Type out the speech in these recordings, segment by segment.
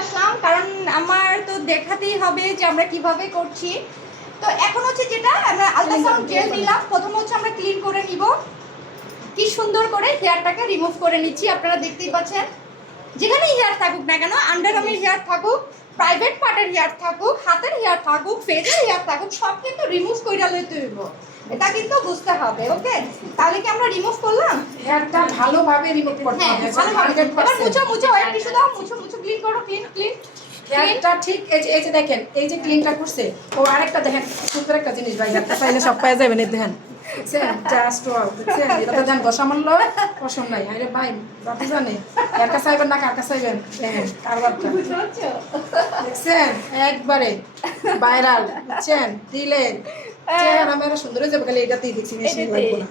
আসলাম, কারণ আমার তো দেখাতেই হবে যে আমরা কিভাবে করছি। তো এখন হচ্ছে যেটা আমরা আল্ট্রাসাউন্ড জেল নিলাম, প্রথম হচ্ছে আমরা ক্লিন করে নিব। কি সুন্দর করে হেয়ারটাকে রিমুভ করে নিচ্ছি, আপনারা দেখতেই পাচ্ছেন। যেখানেই হেয়ার থাকুক না কেন, আন্ডারআর্মের হেয়ার থাকুক, প্রাইভেট পার্টের হেয়ার থাকুক, হাতের হেয়ার থাকুক, ফেসের হেয়ার থাকুক, সব কিন্তু রিমুভ করে লইতে হইব। এটা কিন্তু বুঝতে হবে। ওকে, তাহলে কি আমরা রিমুভ করলাম? হেয়ারটা ভালোভাবে রিমুভ করতে হবে। এবার মুছো মুছো, ওয়েট টিস্যু দাও, মুছো মুছো, ক্লিন করো, ক্লিন ক্লিন। হেয়ারটা ঠিক এই যে দেখেন, এই যে ক্লিনটা করছে ও। আরেকটা দেখেন সুন্দর একটা জিনিস ভাই, হেয়ারটা চাইলে সব পাওয়া যাবে না। দেখেন জাস্ট ওয়াও, দেখছেন? এটা তো দেন গোসামান্য পছন্দ নাই। আরে ভাই বাপু জানে হেয়ার কাছে চাইবেন না কার কাছে চাইবেন। দেখেন কারবারটা দেখছেন, একবারে ভাইরাল। বুঝছেন? দিলে চেহারা মেরা সুন্দর হয়ে যাবে, খালি এটাতেই দেখছি বেশি লাগবে না।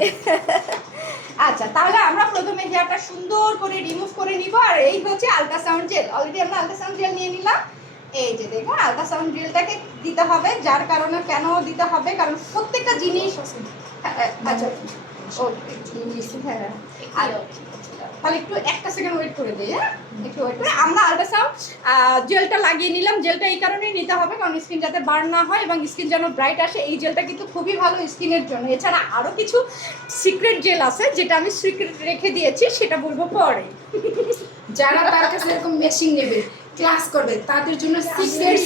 আচ্ছা, তাহলে আমরা প্রথমে হেয়ারটা সুন্দর করে রিমুভ করে নিব। আর এই হচ্ছে আল্ট্রাসাউন্ড জেল। অলরেডি আমরা আল্ট্রাসাউন্ড জেল নিয়ে নিলাম। এই যে দেখুন, আল্ট্রাসাউন্ড জেলটাকে দিতে হবে। যার কারণে কেন দিতে হবে, কারণ প্রত্যেকটা জিনিস আচ্ছা ও হ্যাঁ, তাহলে একটু একটা সেকেন্ড ওয়েট করে দিই। হ্যাঁ, একটু ওয়েট করে আমরা আল্ট্রাসাউন্ড জেলটা লাগিয়ে নিলাম। জেলটা এই কারণেই নিতে হবে কারণ স্কিন যাতে বার্ন না হয় এবং স্কিন যেন ব্রাইট আসে। এই জেলটা কিন্তু খুবই ভালো স্কিনের জন্য। এছাড়া আরও কিছু সিক্রেট জেল আছে যেটা আমি সিক্রেট রেখে দিয়েছি, সেটা বলবো পরে। যারা তার কাছে এরকম মেশিন নেবে, ক্লাস করবে, তাদের জন্য সিক্রেট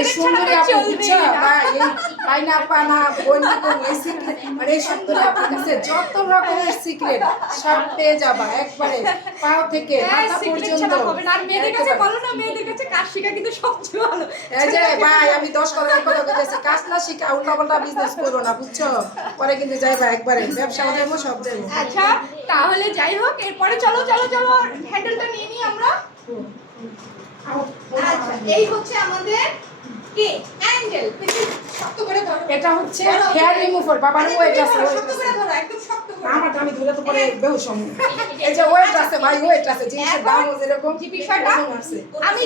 এই সুন্দরী আপু বুঝছো বা এই পাইনা পানা বন্ধু কোন এই সিক্রেট, আর এই সুন্দরী আপুর কাছে যত রকমের সিক্রেট সব পেয়ে যাবা একবারে পাও থেকে মাথা পর্যন্ত। আর মেয়েদের কাছে বলো না, মেয়েদের কাছে কাজ শেখা কিন্তু সবচেয়ে ভালো। এই যে ভাই আমি 10 কথা কইতেছি, কাজ না শিখা উল্টাপাল্টা বিজনেস করো না, বুঝছো? পরে কিন্তু যাইবা একবারে ব্যবসা যাবো সব যাবো। আচ্ছা, তাহলে যাই হোক, এরপরে চলো চলো চলো হ্যান্ডেলটা নিয়ে নিই আমরা। আচ্ছা, এই হচ্ছে আমাদের কি হ্যান্ডেল। শক্ত করে ধরো। এটা হচ্ছে হেয়ার রিমুভার। বাবার ওয়েট আছে, শক্ত করে ধরো, একদম শক্ত করে। আমার আমি ধরে তো পরে বেহুশ হব। এই যে ওয়েট আছে ভাই, ওয়েট আছে, জিনিসের দাম যেরকম যে বিষয়টা আছে। আমি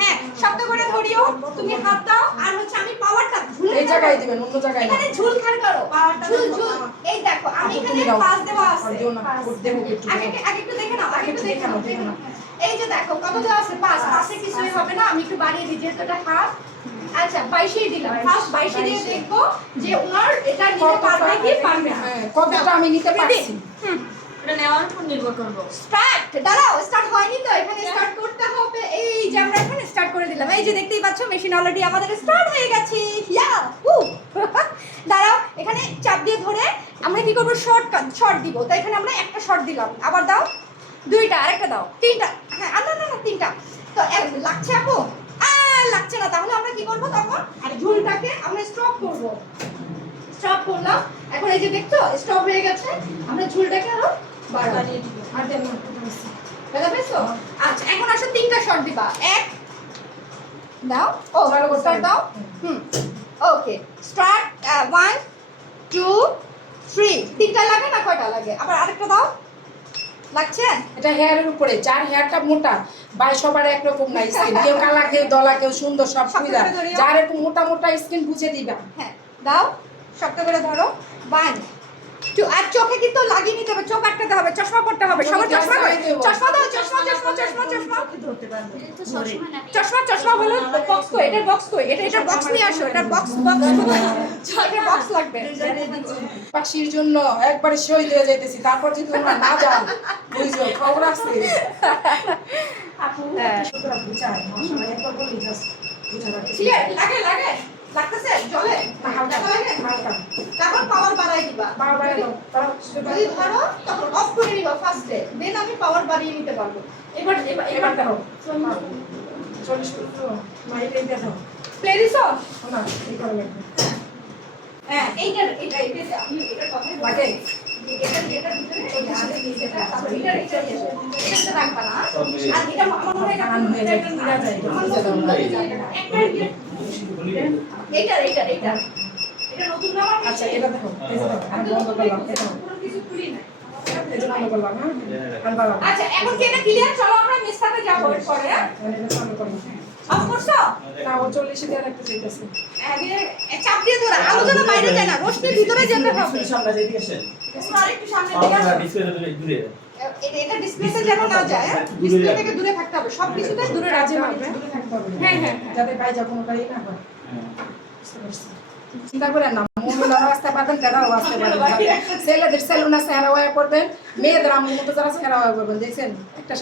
হ্যাঁ শক্ত করে ধরিও, তুমি হাত দাও। আর হচ্ছে আমি পাওয়ারটা এই জায়গায় দিবেন, অন্য জায়গায় না। এখানে ঝুল খাড় করো, ঝুল ঝুল। এই দেখো আমি এখানে পাস দেওয়া আছে। দিও না, দেবো একটু। আগে একটু দেখে নাও, আগে একটু দেখে নাও, দেখে নাও। এই যে দেখো কত দেওয়া আছে, পাস। পাসে কিছুই হবে না, আমি একটু বাড়িয়ে দিই যেহেতু এটা হাফ। আচ্ছা 22 দিলাম, ফার্স্ট 22 দিয়ে দেখবো যে ওনার এটা নিতে পারবে কি পারবে না। হ্যাঁ, কতটা আমি নিতে পারছি। এটা নেওয়ার উপর নির্ভর করবো। স্টার্ট, দাঁড়াও, স্টার্ট হয়নি তো, এখানে স্টার্ট করতে হবে। এই যে আমরা এখানে স্টার্ট করে দিলাম। এই যে দেখতেই পাচ্ছ মেশিন অলরেডি আমাদের স্টার্ট হয়ে গেছে। ইয়া দাঁড়াও, এখানে চাপ দিয়ে ধরে আমরা কি করব, শর্ট দিব। তাই এখানে আমরা একটা শর্ট দিলাম, আবার দাও দুইটা, আরেকটা দাও, তিনটা। হ্যাঁ না না না, তিনটা তো লাগছে আপু? লাগছে না, তাহলে আমরা কি করব তখন, আর ঝুলটাকে আমরা স্টপ করব। স্টপ করলাম, এখন এই যে দেখছো স্টপ হয়ে গেছে। আমরা ঝুলটাকে আরো বাড়িয়ে দিব। আর দেন না। বুঝতে পেরেছো? আচ্ছা, এখন আসো তিনটা শট দিবা। এক দাও, ও স্টার্ট দাও। ওকে, স্টার্ট। 1 2 3। তিনটা লাগে না কয়টা লাগে? আবার আরেকটা দাও। লাগছে? এটা হেয়ারের উপরে, যার হেয়ারটা মোটা ভাই সবার একরকম না স্কিন, কেউ কালা কেউ দলা কেউ সুন্দর সব সুবিধা। যার একটু মোটা মোটা স্কিন বুঝে দিবা। হ্যাঁ দাও, শক্ত করে ধরো। 1 2। আর চোখে কিন্তু লাগিয়ে নিতে হবে, চোখ আটকাতে হবে, চশমা পড়তে হবে। সবার চশমা করে, চশমা দাও, চশমা চশমা চশমা চশমা চশমা চশমা হলো বক্স কই, এটার বক্স কই, এটার বক্স নিয়ে আসো। এটার বক্স এটার বক্স লাগবে। পাখির জন্য একবারে শহীদ হয়ে যাইতেছি, তারপর যদি তোমরা না যাও বুঝছো খবর আছে। আপু সুতরাং বুঝায় সবাই একবার বলি জাস্ট বুঝা লাগে লাগে লাগতেছে জলে হালকা লাগে হালকা, তারপর পাওয়ার বাড়াই দিবা। বারবার যদি ধরো তখন অফ করে নিবা ফার্স্টে, দেন আমি পাওয়ার বাড়িয়ে নিতে পারবো। এবার এবার এবার দেখো 40 করো মাইকে দেখো প্লে দিছো না এই করে লাগবে। হ্যাঁ এটা আমি এটা কথা লাগে এটা ভিতরে এটা রাখবা না। আর এটা আমার মনে হয় কান হয়ে যায় কিরা যায় এটা এটা নতুন না আমার। আচ্ছা এটা দেখো, এই যে দেখো আমি বন্ধ করলাম, এটা কোনো কিছু খুলি না। এই যে বন্ধ করলাম। হ্যাঁ আমি বললাম আচ্ছা, এখন কি এটা ক্লিয়ার? চলো আমরা মিসটাতে যাবো পরে। এটা চালু করলাম। অফ করছো? না ও 40 দিয়ে রাখতে চাইতেছে। চাপ দিয়ে ধরে আলো যেন বাইরে যায় না, রোশনি ভিতরে যেতে হবে। সামনে যেতে আসেন। তোমরা আরেকটু সামনে দিকে আসো। ডিসপ্লে দূরে এটা ডিসপ্লেতে যেন না যায়, ডিসপ্লে থেকে দূরে থাকতে হবে, সব কিছুতে দূরে রাখতে হবে। দূরে থাকতে হবে। হ্যাঁ, হ্যাঁ, যাতে বাইরে কোনোটা ই না হয়। বুঝতে পারছি। চিন্তা করে না, মহিলারাও আসতে পারবেন, বেড়াও আসতে পারবেন। ছেলেদের সেলুন আছে, হেরাও করবেন, মেয়েদের আমার মতো যারা আছে হেরাও করবেন। দেখছেন একটা